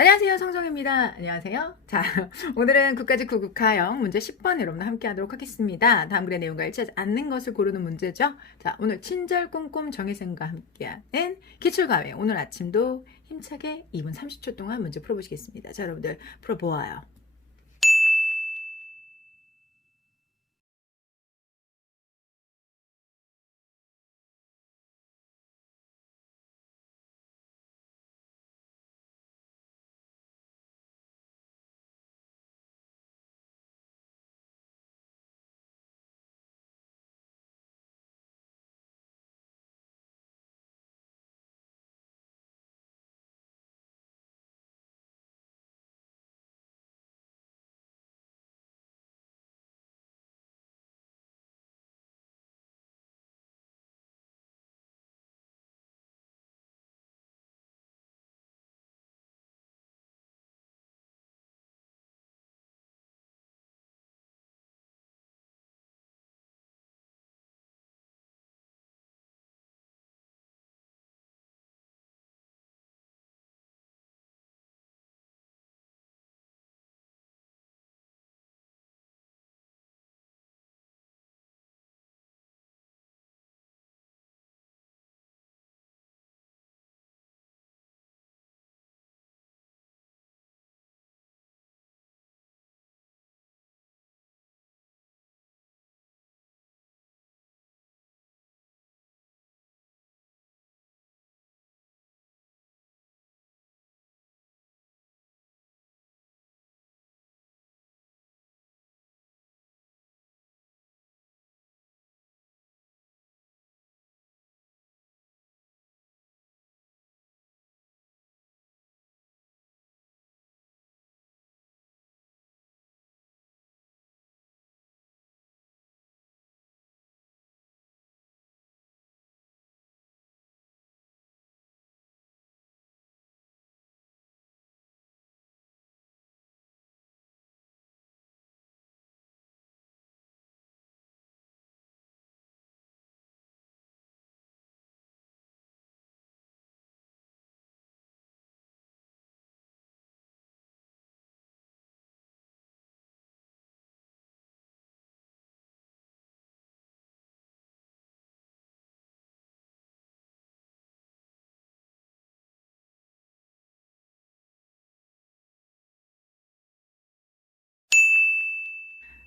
안녕하세요. 성정입니다. 안녕하세요. 자, 오늘은 국가직 구국하형 문제 10번 여러분과 함께 하도록 하겠습니다. 다음 글의 내용과 일치하지 않는 것을 고르는 문제죠. 자, 오늘 친절 꼼꼼 정혜생과 함께하는 기출과외. 오늘 아침도 힘차게 2분 30초 동안 문제 풀어보시겠습니다. 자, 여러분들 풀어보아요.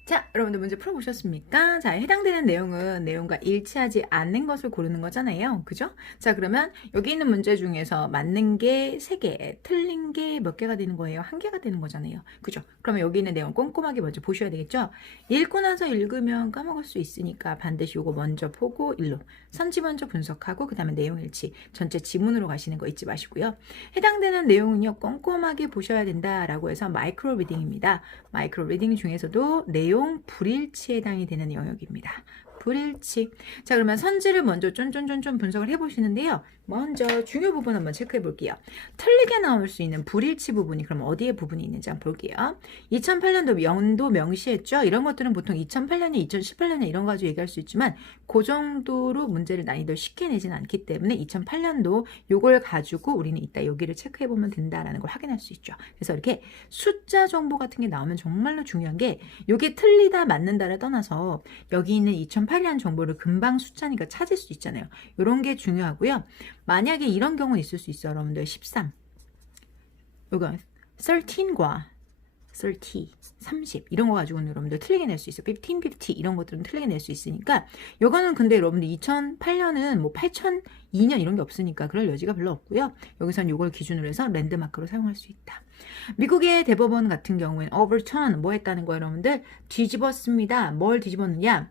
자, 여러분들 문제 풀어보셨습니까? 자, 해당되는 내용은 내용과 일치하지 않는 것을 고르는 거잖아요. 그죠? 자, 그러면 여기 있는 문제 중에서 맞는 게 3개, 틀린 게 몇 개가 되는 거예요? 1개가 되는 거잖아요. 그죠? 그러면 여기 있는 내용 꼼꼼하게 먼저 보셔야 되겠죠? 읽고 나서 읽으면 까먹을 수 있으니까 반드시 이거 먼저 보고 일로 선지 먼저 분석하고 그 다음에 내용 일치 전체 지문으로 가시는 거 잊지 마시고요. 해당되는 내용은요 꼼꼼하게 보셔야 된다라고 해서 마이크로 리딩입니다. 마이크로 리딩 중에서도 내용 불일치에 해당이 되는 영역입니다. 불일치. 자, 그러면 선지를 먼저 쫀쫀쫀쫀 분석을 해보시는데요. 먼저 중요 부분 한번 체크해 볼게요. 틀리게 나올 수 있는 불일치 부분이 그럼 어디에 부분이 있는지 한번 볼게요. 2008년도 연도 명시했죠. 이런 것들은 보통 2008년에 2018년에 이런 거 가지고 얘기할 수 있지만 그 정도로 문제를 난이도를 쉽게 내지는 않기 때문에 2008년도 요걸 가지고 우리는 이따 여기를 체크해 보면 된다라는 걸 확인할 수 있죠. 그래서 이렇게 숫자 정보 같은 게 나오면 정말로 중요한 게 요게 틀리다 맞는다를 떠나서 여기 있는 2008년 정보를 금방 숫자니까 찾을 수 있잖아요. 이런 게 중요하고요. 만약에 이런 경우는 있을 수 있어요. 여러분들 13 이거 13과 30 이런 거 가지고는 여러분들 틀리게 낼 수 있어요. 15, 50 이런 것들은 틀리게 낼 수 있으니까 요거는 근데 여러분들 2008년은 뭐 8002년 이런 게 없으니까 그럴 여지가 별로 없고요. 여기선 요걸 기준으로 해서 랜드마크로 사용할 수 있다. 미국의 대법원 같은 경우에는 overturn 뭐 했다는 거예요, 여러분들? 뒤집었습니다. 뭘 뒤집었느냐?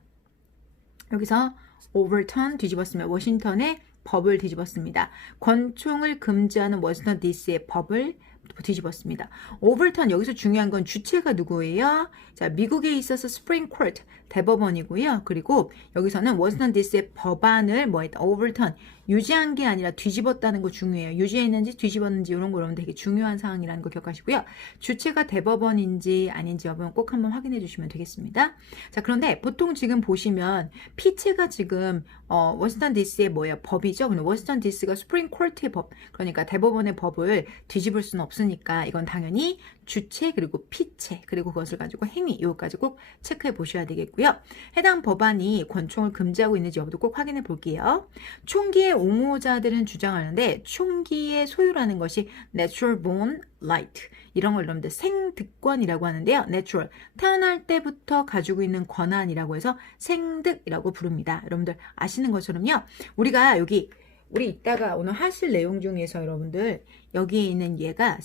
여기서 overturn 뒤집었으면 워싱턴의 법을 뒤집었습니다. 권총을 금지하는 워싱턴 DC의 법을 뒤집었습니다. overturn 여기서 중요한 건 주체가 누구예요? 자, 미국에 있어서 Supreme Court 대법원이고요. 그리고 여기서는 워싱턴 DC의 법안을 뭐 했다? overturn 유지한 게 아니라 뒤집었다는 거 중요해요. 유지했는지 뒤집었는지 이런 거 여러분 되게 중요한 사항이라는 거 기억하시고요. 주체가 대법원인지 아닌지 여러분 꼭 한번 확인해 주시면 되겠습니다. 자, 그런데 보통 지금 보시면 피체가 지금 워싱턴 DC의 뭐예요? 법이죠. 근데 워싱턴 DC가 수프림 코트의 법, 그러니까 대법원의 법을 뒤집을 수는 없으니까 이건 당연히 주체 그리고 피체 그리고 그것을 가지고 행위 이것까지 꼭 체크해 보셔야 되겠고요. 해당 법안이 권총을 금지하고 있는지 여부도 꼭 확인해 볼게요. 총기의 옹호자들은 주장하는데 총기의 소유라는 것이 natural born right 이런 걸 여러분들 생득권이라고 하는데요. natural 태어날 때부터 가지고 있는 권한이라고 해서 생득이라고 부릅니다. 여러분들 아시는 것처럼요. 우리가 여기 우리 이따가 오늘 하실 내용 중에서 여러분들 여기에 있는 얘가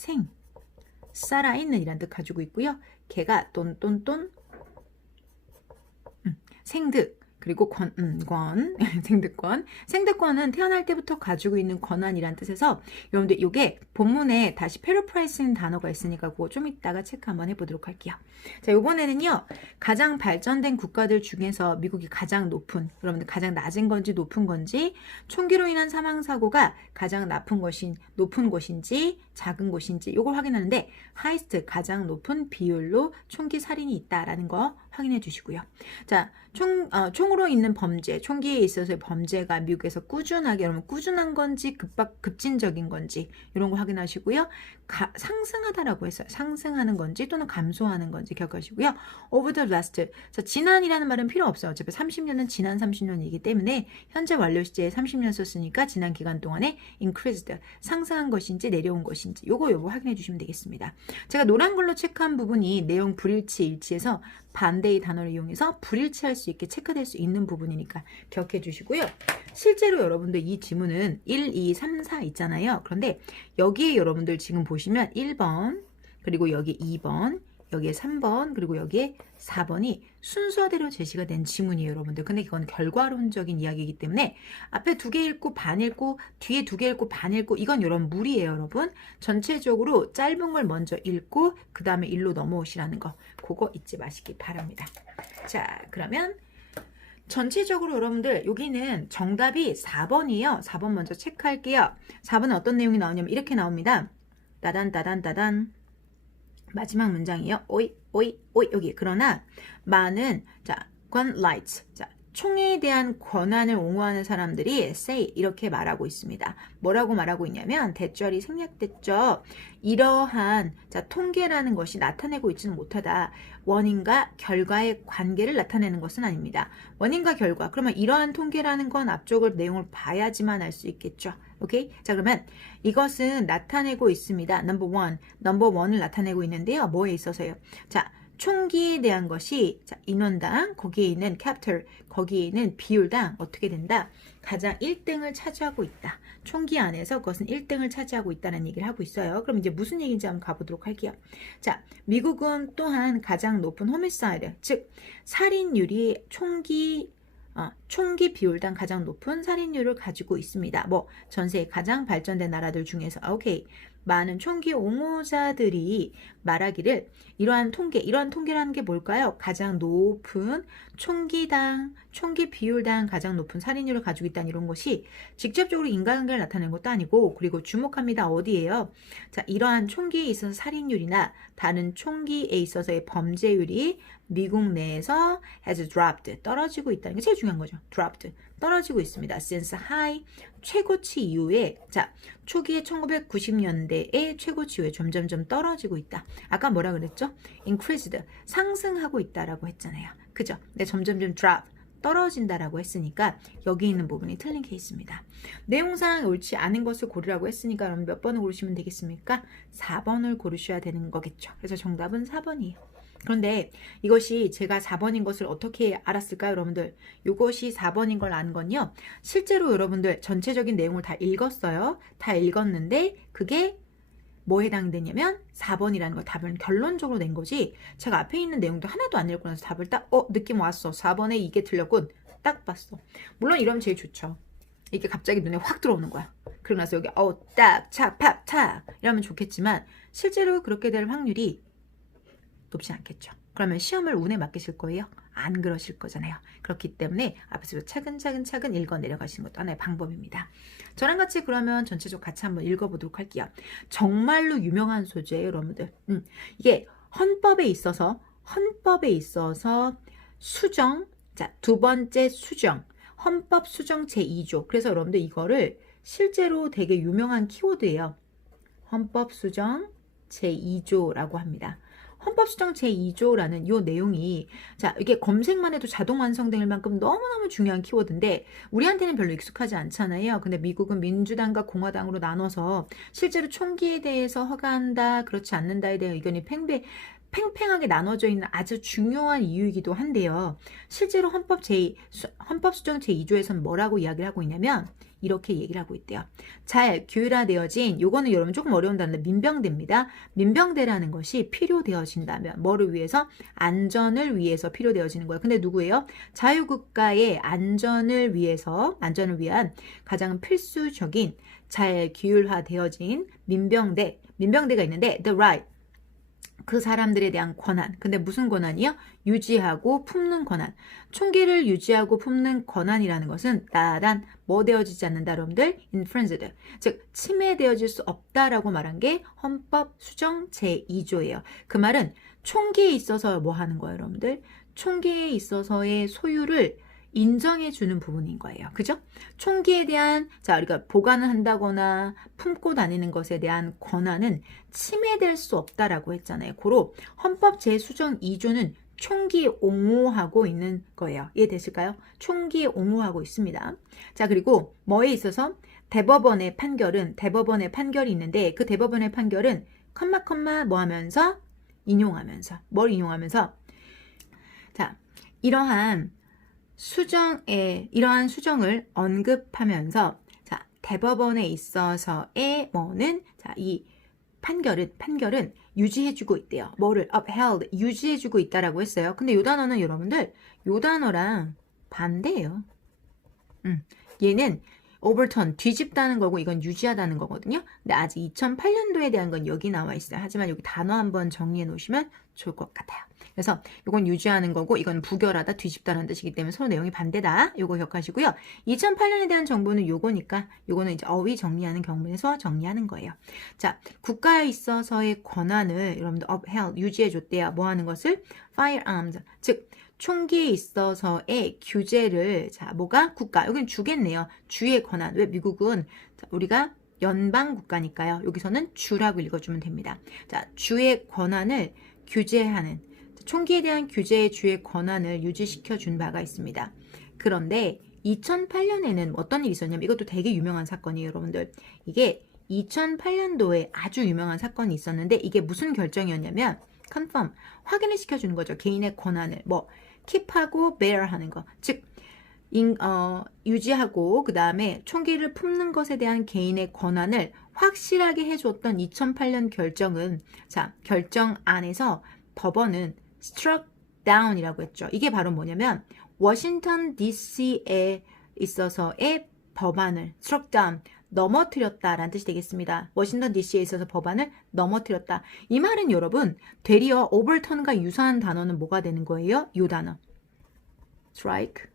살아있는 이란 뜻 가지고 있고요. 걔가 똔똔똔 생득 그리고 생득권. 생득권은 태어날 때부터 가지고 있는 권한이란 뜻에서 여러분들 이게 본문에 다시 패러프라이스는 단어가 있으니까 그거 좀 이따가 체크 한번 해보도록 할게요. 자, 이번에는요. 가장 발전된 국가들 중에서 미국이 가장 높은, 여러분들 가장 낮은 건지 높은 건지, 총기로 인한 사망사고가 가장 높은 곳인지 작은 곳인지 이걸 확인하는데 하이스트 가장 높은 비율로 총기 살인이 있다라는 거 확인해 주시고요. 자, 총으로 있는 범죄, 총기에 있어서의 범죄가 미국에서 꾸준하게, 여러분 꾸준한 건지 급진적인 건지 이런 거 확인하시고요. 상승하다라고 했어요. 상승하는 건지 또는 감소하는 건지 기억하시고요. Over the last, 자, 지난이라는 말은 필요 없어요. 어차피 30년은 지난 30년이기 때문에 현재 완료 시제에 30년 썼으니까 지난 기간 동안에 increased, 상승한 것인지 내려온 것인지 요거 확인해 주시면 되겠습니다. 제가 노란 걸로 체크한 부분이 내용 불일치, 일치해서 반대의 단어를 이용해서 불일치할 수 있게 체크될 수 있는 부분이니까 기억해 주시고요. 실제로 여러분들 이 지문은 1, 2, 3, 4 있잖아요. 그런데 여기에 여러분들 지금 보시면 1번, 그리고 여기 2번, 여기에 3번, 그리고 여기에 4번이 순서대로 제시가 된 지문이에요, 여러분들. 근데 그건 결과론적인 이야기이기 때문에 앞에 2개 읽고 반 읽고 뒤에 2개 읽고 반 읽고 이건 여러분 무리예요, 여러분. 전체적으로 짧은 걸 먼저 읽고 그 다음에 일로 넘어오시라는 거 그거 잊지 마시기 바랍니다. 자, 그러면 전체적으로 여러분들 여기는 정답이 4번이에요. 4번 먼저 체크할게요. 4번은 어떤 내용이 나오냐면 이렇게 나옵니다. 따단 마지막 문장이에요. 오이 여기. 그러나 많은 gun rights, 총에 대한 권한을 옹호하는 사람들이 say 이렇게 말하고 있습니다. 뭐라고 말하고 있냐면 대절이 생략됐죠. 이러한 통계라는 것이 나타내고 있지는 못하다. 원인과 결과의 관계를 나타내는 것은 아닙니다. 원인과 결과. 그러면 이러한 통계라는 건 앞쪽을 내용을 봐야지만 알 수 있겠죠. 오케이? 자, 그러면 이것은 나타내고 있습니다. 넘버 원을 나타내고 있는데요. 뭐에 있어서요? 자, 총기에 대한 것이 인원당, 거기에 있는 capital, 거기에 있는 비율당 어떻게 된다? 가장 1등을 차지하고 있다. 총기 안에서 그것은 1등을 차지하고 있다는 얘기를 하고 있어요. 그럼 이제 무슨 얘기인지 한번 가보도록 할게요. 자, 미국은 또한 가장 높은 호미사이드, 즉 살인율이 총기 비율당 가장 높은 살인율을 가지고 있습니다. 전 세계 가장 발전된 나라들 중에서 오케이. 많은 총기 옹호자들이 말하기를 이러한 통계라는 게 뭘까요? 가장 높은 총기 비율당 가장 높은 살인율을 가지고 있다는 이런 것이 직접적으로 인과관계를 나타내는 것도 아니고 그리고 주목합니다. 어디예요? 자, 이러한 총기에 있어서 살인율이나 다른 총기에 있어서의 범죄율이 미국 내에서 has dropped, 떨어지고 있다는 게 제일 중요한 거죠. dropped, 떨어지고 있습니다. since high, 최고치 이후에 초기에 1990년대의 최고치 이후에 점점점 떨어지고 있다. 아까 뭐라 그랬죠? increased, 상승하고 있다라고 했잖아요. 그죠? 근데 점점점 drop, 떨어진다라고 했으니까 여기 있는 부분이 틀린 케이스입니다. 내용상 옳지 않은 것을 고르라고 했으니까 그럼 몇 번을 고르시면 되겠습니까? 4번을 고르셔야 되는 거겠죠. 그래서 정답은 4번이에요. 그런데 이것이 제가 4번인 것을 어떻게 알았을까요, 여러분들? 이것이 4번인 걸 안 건요. 실제로 여러분들 전체적인 내용을 다 읽었어요. 다 읽었는데 그게 뭐에 해당되냐면 4번이라는 걸 답을 결론적으로 낸 거지. 제가 앞에 있는 내용도 하나도 안 읽고 나서 답을 딱 느낌 왔어. 4번에 이게 틀렸군. 딱 봤어. 물론 이러면 제일 좋죠. 이게 갑자기 눈에 확 들어오는 거야. 그러고 나서 여기 딱, 팍, 탁 이러면 좋겠지만 실제로 그렇게 될 확률이 높지 않겠죠. 그러면 시험을 운에 맡기실 거예요? 안 그러실 거잖아요. 그렇기 때문에 앞에서 차근차근 읽어 내려가시는 것도 하나의 방법입니다. 저랑 같이 그러면 전체적으로 같이 한번 읽어보도록 할게요. 정말로 유명한 소재예요, 여러분들. 이게 헌법에 있어서 수정, 자, 두 번째 수정, 헌법 수정 제2조. 그래서 여러분들 이거를 실제로 되게 유명한 키워드예요. 헌법 수정 제2조라고 합니다. 헌법수정 제2조라는 이 내용이 자 이게 검색만 해도 자동 완성될 만큼 너무너무 중요한 키워드인데 우리한테는 별로 익숙하지 않잖아요. 근데 미국은 민주당과 공화당으로 나눠서 실제로 총기에 대해서 허가한다 그렇지 않는다에 대한 의견이 팽팽하게 나눠져 있는 아주 중요한 이유이기도 한데요. 실제로 헌법수정 제2조에서는 뭐라고 이야기를 하고 있냐면 이렇게 얘기를 하고 있대요. 잘 규율화되어진 요거는 여러분 조금 어려운 단어 민병대입니다. 민병대라는 것이 필요되어진다면 뭐를 위해서? 안전을 위해서 필요되어지는 거예요. 근데 누구예요? 자유국가의 안전을 위한 가장 필수적인 잘 규율화되어진 민병대가 있는데 the right 그 사람들에 대한 권한. 근데 무슨 권한이요? 유지하고 품는 권한. 총기를 유지하고 품는 권한이라는 것은 따단 뭐 되어지지 않는다 여러분들? infringed. 즉 침해되어질 수 없다라고 말한 게 헌법 수정 제2조예요. 그 말은 총기에 있어서 뭐 하는 거예요 여러분들? 총기에 있어서의 소유를 인정해 주는 부분인 거예요. 그죠? 총기에 대한 우리가 보관을 한다거나 품고 다니는 것에 대한 권한은 침해될 수 없다라고 했잖아요. 고로 헌법 재수정 2조는 총기 옹호하고 있는 거예요. 이해되실까요? 총기 옹호하고 있습니다. 자, 그리고 뭐에 있어서 대법원의 판결이 있는데 그 대법원의 판결은 컴마 뭐 하면서 인용하면서 뭘 인용하면서 자, 이러한 수정을 언급하면서 자, 대법원에 있어서의 뭐는 자, 이 판결은 유지해주고 있대요. 뭐를 upheld 유지해주고 있다라고 했어요. 근데 요 단어는 여러분들 요 단어랑 반대예요. 얘는 overturn 뒤집다는 거고 이건 유지하다는 거거든요. 근데 아직 2008년도에 대한 건 여기 나와 있어요. 하지만 여기 단어 한번 정리해 놓으시면 좋을 것 같아요. 그래서 이건 유지하는 거고 이건 부결하다 뒤집다라는 뜻이기 때문에 서로 내용이 반대다. 요거 기억하시고요. 2008년에 대한 정보는 요거니까 요거는 이제 어휘 정리하는 경우에서 정리하는 거예요. 자, 국가에 있어서의 권한을 여러분들 upheld 유지해 줬대요. 뭐 하는 것을? firearms 즉 총기에 있어서의 규제를 자 뭐가 국가 여기는 주겠네요. 주의 권한. 왜 미국은 자, 우리가 연방 국가니까요. 여기서는 주라고 읽어주면 됩니다. 자 주의 권한을 규제하는 총기에 대한 규제의 주의 권한을 유지시켜 준 바가 있습니다. 그런데 2008년에는 어떤 일이 있었냐면 이것도 되게 유명한 사건이에요, 여러분들. 이게 2008년도에 아주 유명한 사건이 있었는데 이게 무슨 결정이었냐면 confirm 확인을 시켜주는 거죠. 개인의 권한을 뭐 keep하고 bear하는 거. 즉 유지하고 그 다음에 총기를 품는 것에 대한 개인의 권한을 확실하게 해줬던 2008년 결정은 자 결정 안에서 법원은 struck down이라고 했죠. 이게 바로 뭐냐면 워싱턴 DC에 있어서의 법안을 struck down 넘어뜨렸다라는 뜻이 되겠습니다. 워싱턴 DC에 있어서 법안을 넘어뜨렸다. 이 말은 여러분 되리어 overturn과 유사한 단어는 뭐가 되는 거예요? 이 단어 strike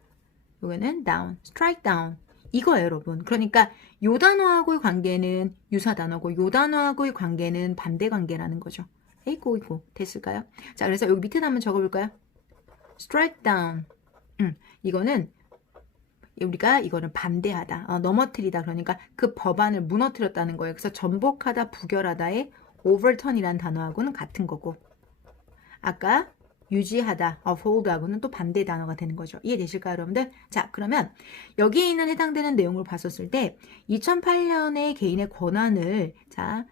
이거는 down, strike down 이거예요 여러분. 그러니까 요 단어하고의 관계는 유사 단어고 요 단어하고의 관계는 반대 관계라는 거죠. 이고 됐을까요? 자 그래서 여기 밑에다 한번 적어볼까요? strike down 이거는 우리가 이거는 반대하다 넘어뜨리다 그러니까 그 법안을 무너뜨렸다는 거예요. 그래서 전복하다 부결하다의 overturn이라는 단어하고는 같은 거고 아까 유지하다 uphold하고는 또 반대 단어가 되는 거죠. 이해되실까요 여러분들? 자 그러면 여기에 있는 해당되는 내용을 봤었을 때 2008년에 개인의 권한을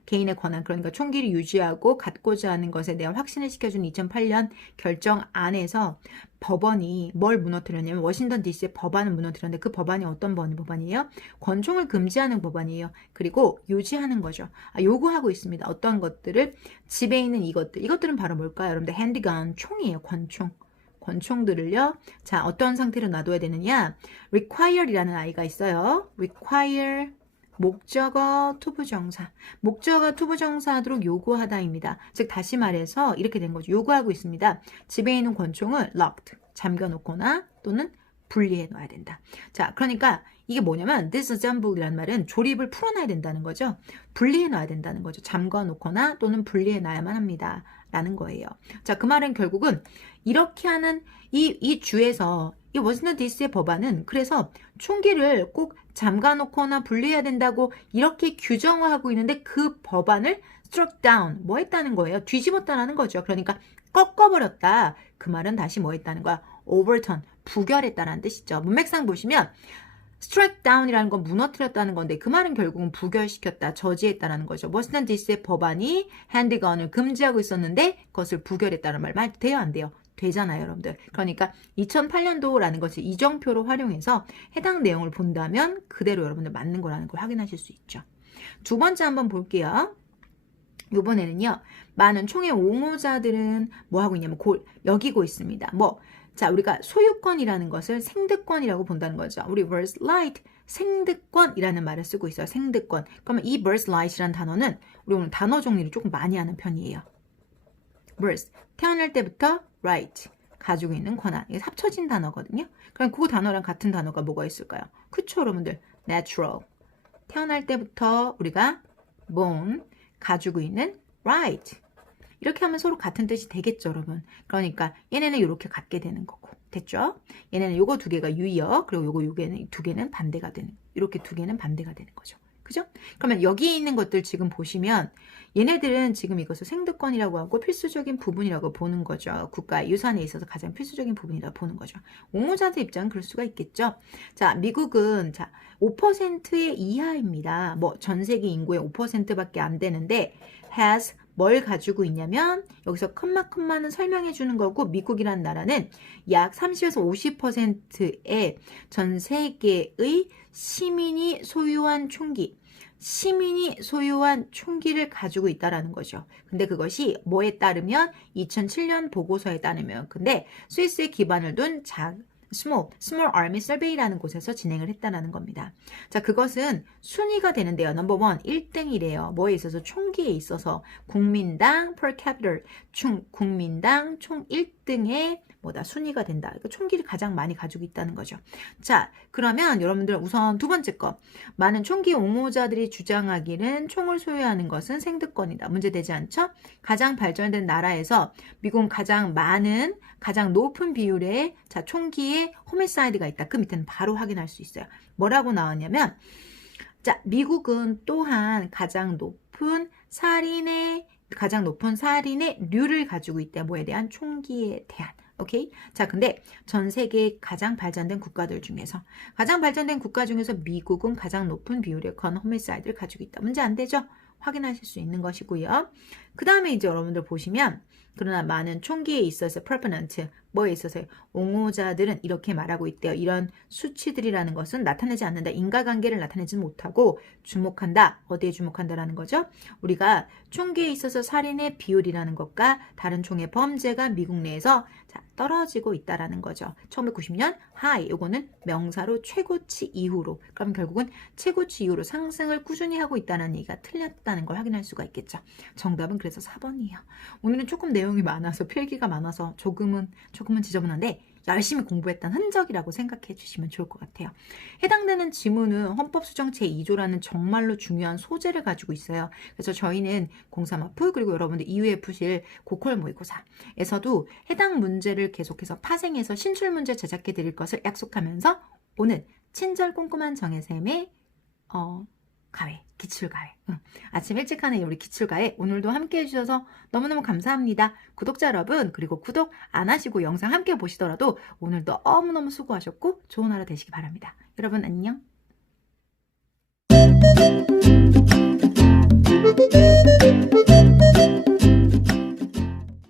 개인의 권한 그러니까 총기를 유지하고 갖고자 하는 것에 대한 확신을 시켜준 2008년 결정 안에서 법원이 뭘 무너뜨렸냐면 워싱턴 DC의 법안을 무너뜨렸는데 그 법안이 어떤 법안이에요? 권총을 금지하는 법안이에요. 그리고 유지하는 거죠. 요구하고 있습니다. 어떤 것들을 집에 있는 이것들은 바로 뭘까요? 여러분들 핸드건 총이에요. 권총들을요. 자 어떤 상태로 놔둬야 되느냐? require이라는 아이가 있어요. require 목적어 투부정사. 목적어 투부정사하도록 요구하다입니다. 즉 다시 말해서 이렇게 된 거죠. 요구하고 있습니다. 집에 있는 권총을 locked, 잠겨놓거나 또는 분리해 놔야 된다. 자, 그러니까 이게 뭐냐면 disassemble이라는 말은 조립을 풀어놔야 된다는 거죠. 분리해 놔야 된다는 거죠. 잠궈 놓거나 또는 분리해 놔야만 합니다. 라는 거예요. 자, 그 말은 결국은 이렇게 하는 이 주에서 이 워싱턴 DC의 법안은 그래서 총기를 꼭 잠가 놓거나 분리해야 된다고 이렇게 규정화하고 있는데 그 법안을 struck down, 뭐 했다는 거예요? 뒤집었다는 거죠. 그러니까 꺾어버렸다. 그 말은 다시 뭐 했다는 거야? overturn, 부결했다라는 뜻이죠. 문맥상 보시면 strike down이라는 건 무너뜨렸다는 건데 그 말은 결국은 부결시켰다, 저지했다라는 거죠. 워싱턴 DC의 법안이 핸드건을 금지하고 있었는데 그것을 부결했다는 말 돼요, 안 돼요? 되잖아요, 여러분들. 그러니까 2008년도라는 것을 이정표로 활용해서 해당 내용을 본다면 그대로 여러분들 맞는 거라는 걸 확인하실 수 있죠. 두 번째 한번 볼게요. 이번에는요, 많은 총의 옹호자들은 뭐 하고 있냐면 여기고 있습니다. 자, 우리가 소유권이라는 것을 생득권이라고 본다는 거죠. 우리 birthright, 생득권이라는 말을 쓰고 있어요. 생득권. 그러면 이 birthright이라는 단어는 우리 오늘 단어 정리를 조금 많이 하는 편이에요. birth, 태어날 때부터 right, 가지고 있는 권한. 이게 합쳐진 단어거든요. 그럼 그 단어랑 같은 단어가 뭐가 있을까요? 그쵸, 여러분들? natural, 태어날 때부터 우리가 born, 가지고 있는 right. 이렇게 하면 서로 같은 뜻이 되겠죠, 여러분. 그러니까 얘네는 이렇게 갖게 되는 거고. 됐죠? 얘네는 요거 두 개가 유의어, 그리고 요거 두 개는 반대가 되는, 이렇게 두 개는 반대가 되는 거죠. 그죠? 그러면 여기에 있는 것들 지금 보시면 얘네들은 지금 이것을 생득권이라고 하고 필수적인 부분이라고 보는 거죠. 국가의 유산에 있어서 가장 필수적인 부분이라고 보는 거죠. 옹호자들 입장은 그럴 수가 있겠죠. 자, 미국은 5%의 이하입니다. 전 세계 인구의 5%밖에 안 되는데 has 뭘 가지고 있냐면 여기서 컴마는 설명해 주는 거고 미국이라는 나라는 약 30에서 50%의 전 세계의 시민이 소유한 총기를 가지고 있다라는 거죠. 근데 그것이 뭐에 따르면 2007년 보고서에 따르면 근데 스위스에 기반을 둔 Small Army Survey라는 곳에서 진행을 했다는 겁니다. 자, 그것은 순위가 되는데요. 넘버 1, 1등이래요. 뭐에 있어서? 총기에 있어서 국민당 per capita, 국민당 총 1등의 순위가 된다. 그러니까 총기를 가장 많이 가지고 있다는 거죠. 자, 그러면 여러분들 우선 두 번째 거. 많은 총기 옹호자들이 주장하기는 총을 소유하는 것은 생득권이다. 문제되지 않죠? 가장 발전된 나라에서 미국은 가장 높은 비율의 총기에 호미사이드가 있다. 그 밑에는 바로 확인할 수 있어요. 뭐라고 나왔냐면 자, 미국은 또한 가장 높은 살인의 류를 가지고 있다. 뭐에 대한? 총기에 대한. 오케이? 자, 근데 전 세계 가장 발전된 국가 중에서 미국은 가장 높은 비율의 건 호미사이드를 가지고 있다. 문제 안 되죠? 확인하실 수 있는 것이고요. 그 다음에 이제 여러분들 보시면 그러나 많은 총기에 있어서 proponent, 뭐에 있어서 옹호자들은 이렇게 말하고 있대요. 이런 수치들이라는 것은 나타내지 않는다. 인과관계를 나타내지 못하고 주목한다. 어디에 주목한다라는 거죠? 우리가 총기에 있어서 살인의 비율이라는 것과 다른 총의 범죄가 미국 내에서 떨어지고 있다라는 거죠. 1990년 high, 요거는 명사로 최고치 이후로. 그럼 결국은 최고치 이후로 상승을 꾸준히 하고 있다는 얘기가 틀렸다는 걸 확인할 수가 있겠죠. 정답은 그래서 4번이에요. 오늘은 조금 내용이 많아서 필기가 많아서 조금은 지저분한데 열심히 공부했던 흔적이라고 생각해 주시면 좋을 것 같아요. 해당되는 지문은 헌법수정 제2조라는 정말로 중요한 소재를 가지고 있어요. 그래서 저희는 03마프 그리고 여러분들 이후에 푸실 고퀄 모의고사에서도 해당 문제를 계속해서 파생해서 신출문제 제작해 드릴 것을 약속하면서 오늘 친절 꼼꼼한 정혜쌤의 기출가회. 아침 일찍 하는 우리 기출가회 오늘도 함께 해주셔서 너무너무 감사합니다. 구독자 여러분, 그리고 구독 안 하시고 영상 함께 보시더라도 오늘도 너무너무 수고하셨고 좋은 하루 되시기 바랍니다. 여러분 안녕.